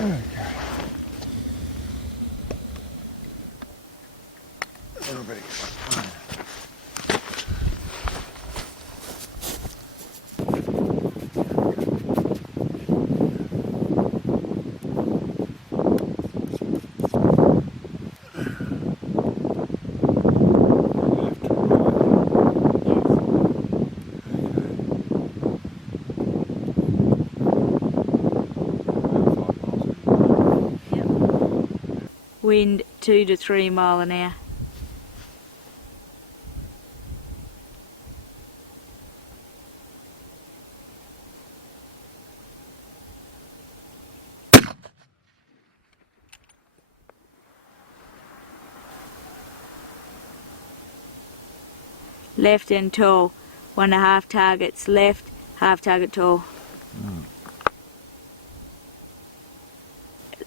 Okay. I better get my phone. Wind 2 to 3 mile an hour. Left and tall, 1.5 targets left, half target tall.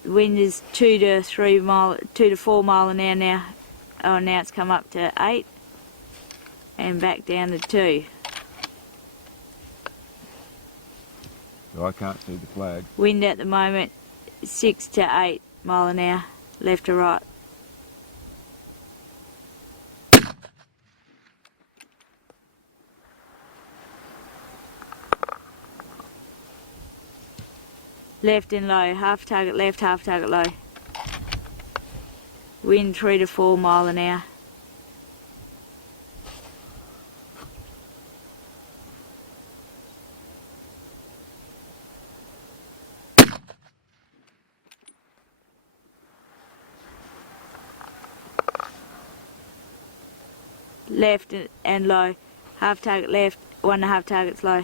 Wind is 2 to 4 mile an hour now. Oh, now it's come up to 8 and back down to 2. So I can't see the flag. Wind at the moment 6 to 8 mile an hour, left to right. Left and low, half target left, half target low. Wind 3 to 4 mile an hour. Left and low, half target left, 1.5 targets low.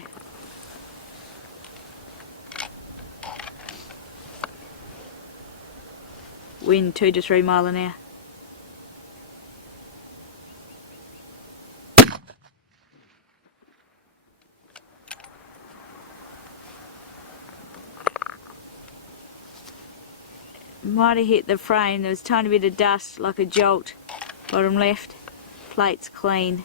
Wind 2 to 3 mile an hour. Might have hit the frame, there was a tiny bit of dust like a jolt, bottom left, plate's clean.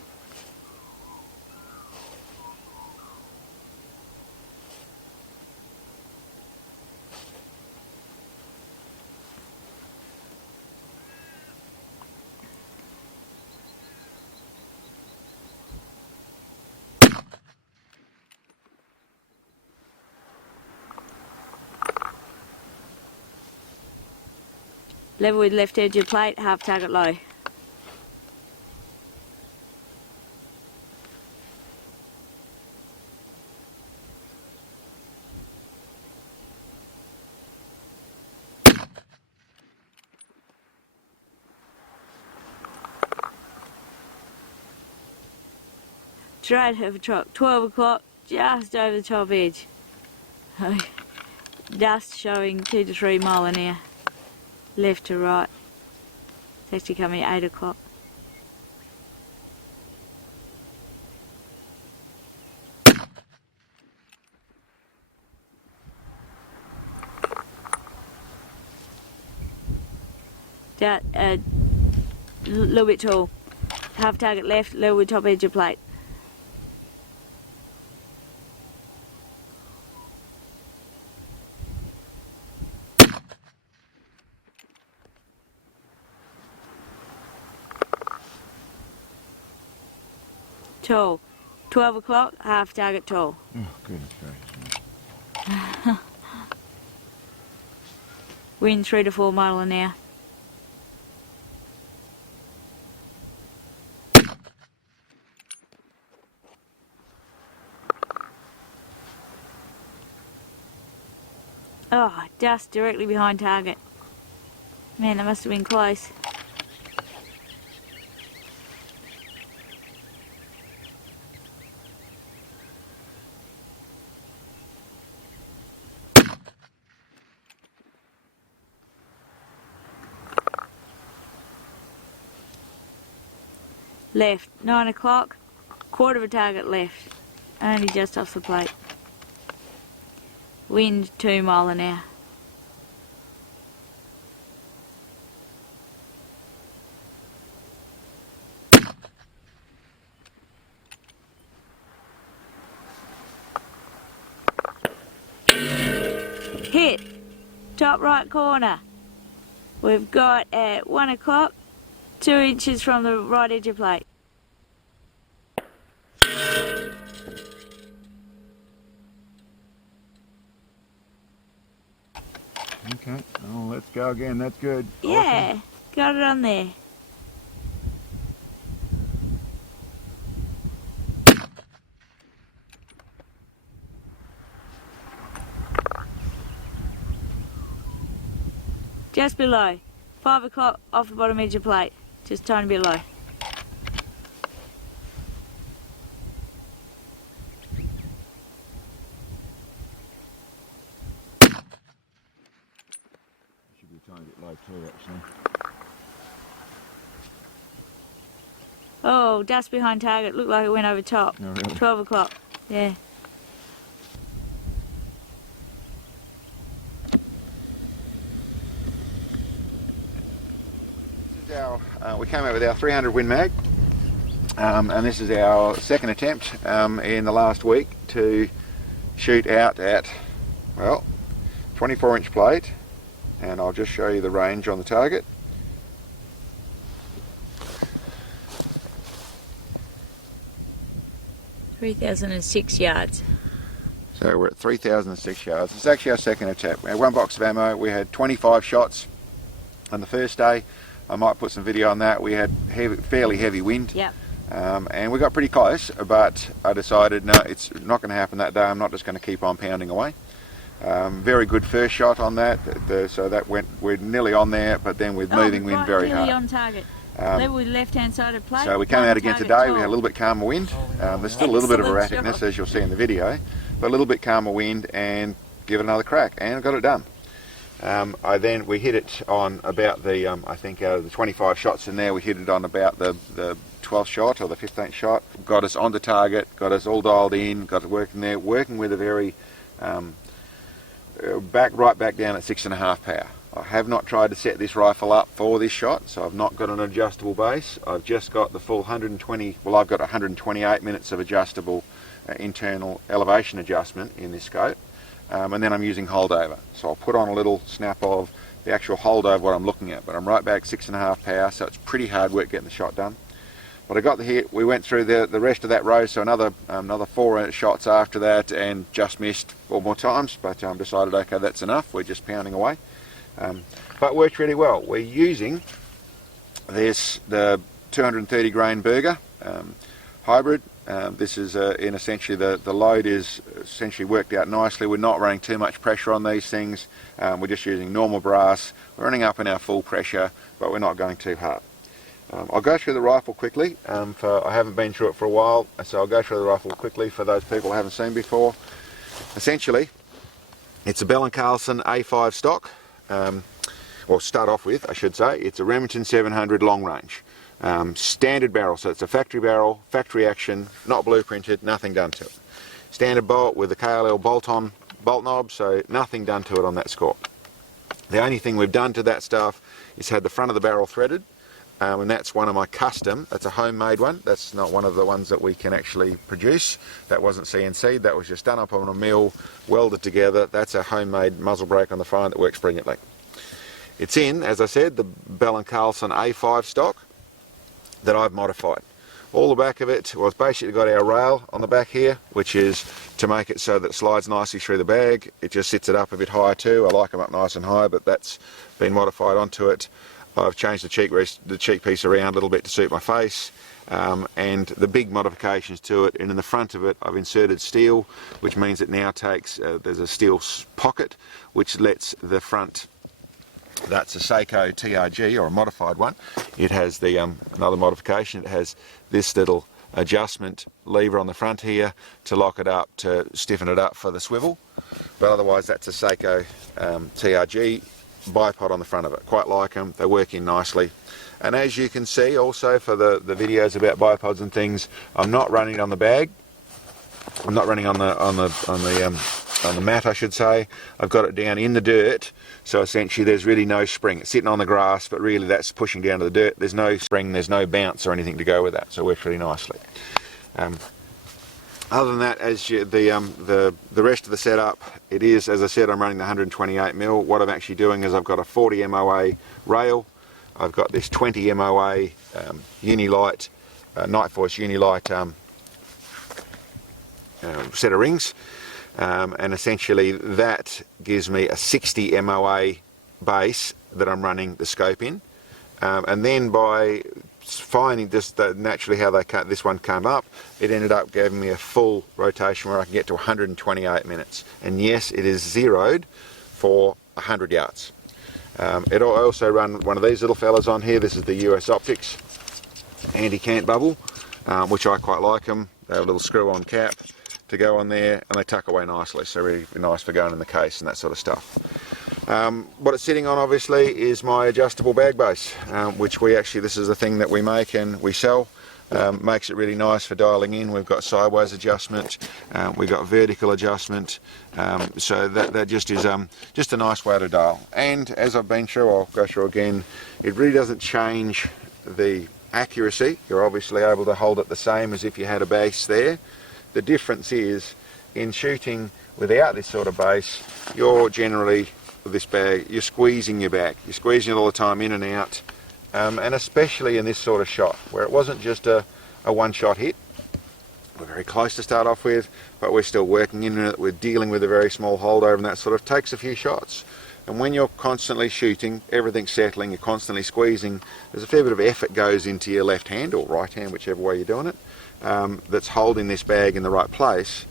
Level with left edge of plate, half target low. Straight over truck, 12 o'clock, just over the top edge. Dust showing 2 to 3 mile an hour, left to right. It's actually coming at 8 o'clock. A little bit tall, half target left, level with top edge of plate. Tall, 12 o'clock, half target tall. Oh, goodness gracious. Wind 3 to 4 mile an hour. Oh, dust directly behind target. Man, that must have been close. Left, 9 o'clock, quarter of a target left, only just off the plate. Wind 2 mile an hour. Hit, top right corner. We've got at 1 o'clock, 2 inches from the right edge of plate. Okay. Oh, let's go again. That's good. Yeah, got it on there. Just below. 5 o'clock off the bottom edge of plate. Just tiny bit low. Should be a tiny bit low too, actually. Oh, dust behind target. Looked like it went over top. Oh, really? 12 o'clock. Yeah. This is we came out with our 300 Win Mag, and this is our second attempt in the last week to shoot out at, well, 24-inch plate, and I'll just show you the range on the target. .306 yards. So we're at 3,006 yards. It's actually our second attempt. We had 1 box of ammo. We had 25 shots on the first day. I might put some video on that. We had fairly heavy wind. Yep. And we got pretty close, but I decided no, it's not going to happen that day. I'm not just going to keep on pounding away. Very good first shot on that. So that we're nearly on there, but then with moving wind very hard. On target. Level with left-hand side of plate. So we came out again today. We had a little bit calmer wind. There's still a little bit of erraticness, as you'll see in the video, but a little bit calmer wind, and give it another crack, and got it done. We hit it on about the I think out of the 25 shots in there, we hit it on about the 12th shot or the 15th shot. Got us on the target, got us all dialed in, got it working there, working with a very right back down at 6.5 power. I have not tried to set this rifle up for this shot, so I've not got an adjustable base. I've just got the full 120, well, I've got 128 minutes of adjustable internal elevation adjustment in this scope, and then I'm using holdover. So I'll put on a little snap of the actual holdover what I'm looking at, but I'm right back 6.5 power, so it's pretty hard work getting the shot done. But I got the hit. We went through the rest of that row, so another 4 shots after that, and just missed 4 more times, but decided, okay, that's enough. We're just pounding away. But worked really well. We're using the 230 grain Berger hybrid. This is in essentially the load is essentially worked out nicely. We're not running too much pressure on these things. We're just using normal brass. We're running up in our full pressure, but we're not going too hard. I'll go through the rifle quickly. I haven't been through it for a while, so I'll go through the rifle quickly for those people who haven't seen before. Essentially, it's a Bell & Carlson A5 stock. Or start off with, I should say, it's a Remington 700 long range. Standard barrel, so it's a factory barrel, factory action, not blueprinted, nothing done to it. Standard bolt with the KLL bolt-on bolt knob, so nothing done to it on that score. The only thing we've done to that stuff is had the front of the barrel threaded, and that's one of my custom, that's a homemade one. That's not one of the ones that we can actually produce. That wasn't CNC'd, that was just done up on a mill, welded together. That's a homemade muzzle brake on the front that works brilliantly. It's in, as I said, the Bell & Carlson A5 stock that I've modified. All the back of it, well, it's basically got our rail on the back here, which is to make it so that it slides nicely through the bag. It just sits it up a bit higher too. I like them up nice and high, but that's been modified onto it. I've changed the cheek piece around a little bit to suit my face, and the big modifications to it, and in the front of it I've inserted steel, which means it now takes, there's a steel pocket which lets the front, that's a Seiko TRG or a modified one. It has the another modification, it has this little adjustment lever on the front here to lock it up, to stiffen it up for the swivel, but otherwise that's a Seiko TRG bipod on the front of it. Quite like them, they work in nicely. And as you can see also for the videos about bipods and things, I'm not running it on the bag. I'm not running on the mat, I should say. I've got it down in the dirt, so essentially there's really no spring. It's sitting on the grass, but really that's pushing down to the dirt. There's no spring, there's no bounce or anything to go with that, so it works really nicely. Other than that, as the rest of the setup, it is, as I said, I'm running the 128mm. What I'm actually doing is I've got a 40 MOA rail. I've got this 20 MOA Unilight, Nightforce Unilight set of rings, and essentially that gives me a 60 MOA base that I'm running the scope in, and then by finding just naturally how this one came up, it ended up giving me a full rotation where I can get to 128 minutes, and yes, it is zeroed for 100 yards. I also run one of these little fellas on here. This is the US Optics anti-cant bubble, which I quite like them. They have a little screw-on cap to go on there, and they tuck away nicely, so really nice for going in the case and that sort of stuff. What it's sitting on obviously is my adjustable bag base, which this is the thing that we make and we sell. Makes it really nice for dialing in. We've got sideways adjustment, we've got vertical adjustment, so that just is just a nice way to dial. And as I've been through, I'll go through again, it really doesn't change the accuracy. You're obviously able to hold it the same as if you had a base there. The difference is in shooting without this sort of base, you're generally, with this bag, you're squeezing your back. You're squeezing it all the time in and out, and especially in this sort of shot, where it wasn't just a one-shot hit. We're very close to start off with, but we're still working in it. We're dealing with a very small holdover, and that sort of takes a few shots. And when you're constantly shooting, everything's settling, you're constantly squeezing, there's a fair bit of effort goes into your left hand or right hand, whichever way you're doing it, that's holding this bag in the right place.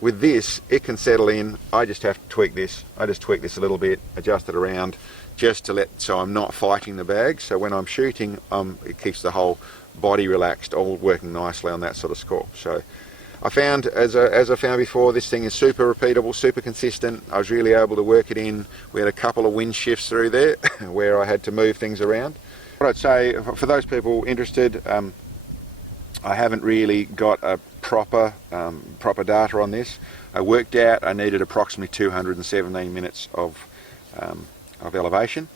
With this, it can settle in. I just have to tweak this. I just tweak this a little bit, adjust it around, just to so I'm not fighting the bag. So when I'm shooting, it keeps the whole body relaxed, all working nicely on that sort of score. So I found, as I found before, this thing is super repeatable, super consistent. I was really able to work it in. We had a couple of wind shifts through there where I had to move things around. What I'd say, for those people interested, I haven't really got a proper data on this. I worked out I needed approximately 217 minutes of elevation,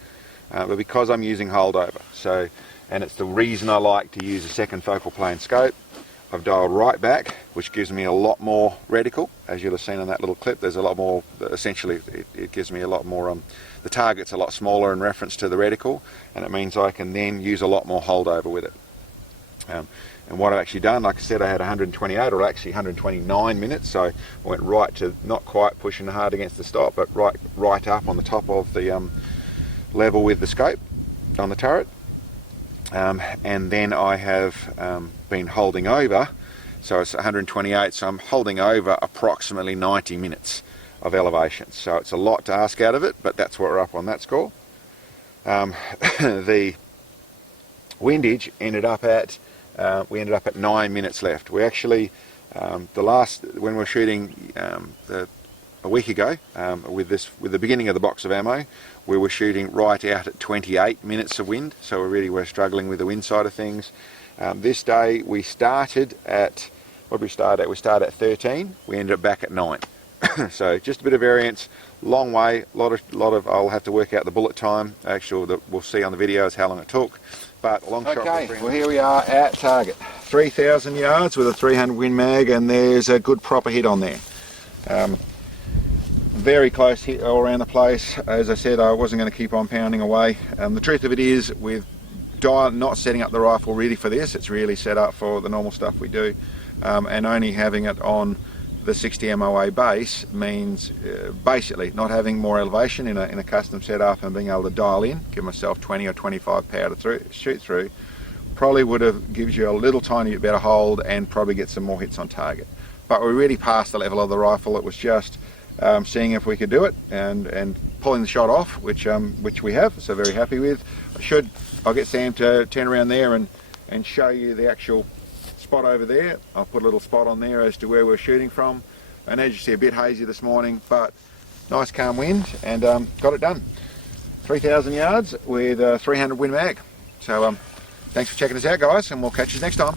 but because I'm using holdover, and it's the reason I like to use a second focal plane scope, I've dialed right back, which gives me a lot more reticle. As you'll have seen in that little clip, there's a lot more, essentially it gives me a lot more, the target's a lot smaller in reference to the reticle, and it means I can then use a lot more holdover with it. And what I've actually done, like I said, I had 128 or actually 129 minutes, so I went right to, not quite pushing hard against the stop, but right up on the top of the level with the scope on the turret. And then I have been holding over, so it's 128, so I'm holding over approximately 90 minutes of elevation. So it's a lot to ask out of it, but that's what we're up on that score. The windage ended up at, we ended up at 9 minutes left. We actually, when we were shooting a week ago, with the beginning of the box of ammo, we were shooting right out at 28 minutes of wind, so we really were struggling with the wind side of things. This day we started at, what did we start at? We started at 13, we ended up back at 9. So just a bit of variance, long way, lot of I'll have to work out the bullet time. Actually, we'll see on the videos how long it took. But long shot. Okay, well here we are at target. 3,000 yards with a 300 Win Mag, and there's a good proper hit on there. Very close hit all around the place. As I said, I wasn't going to keep on pounding away. The truth of it is, with not setting up the rifle really for this, it's really set up for the normal stuff we do, and only having it on the 60 MOA base means basically not having more elevation in a custom setup and being able to dial in, give myself 20 or 25 power to shoot through, probably gives you a little tiny bit better hold and probably get some more hits on target. But we're really past the level of the rifle. It was just seeing if we could do it and pulling the shot off, which we have, so very happy with. I'll get Sam to turn around there and show you the actual spot over there. I'll put a little spot on there as to where we're shooting from, and as you see, a bit hazy this morning, but nice calm wind, and got it done. 3,000 yards with a 300 Win Mag. So thanks for checking us out, guys, and we'll catch you next time.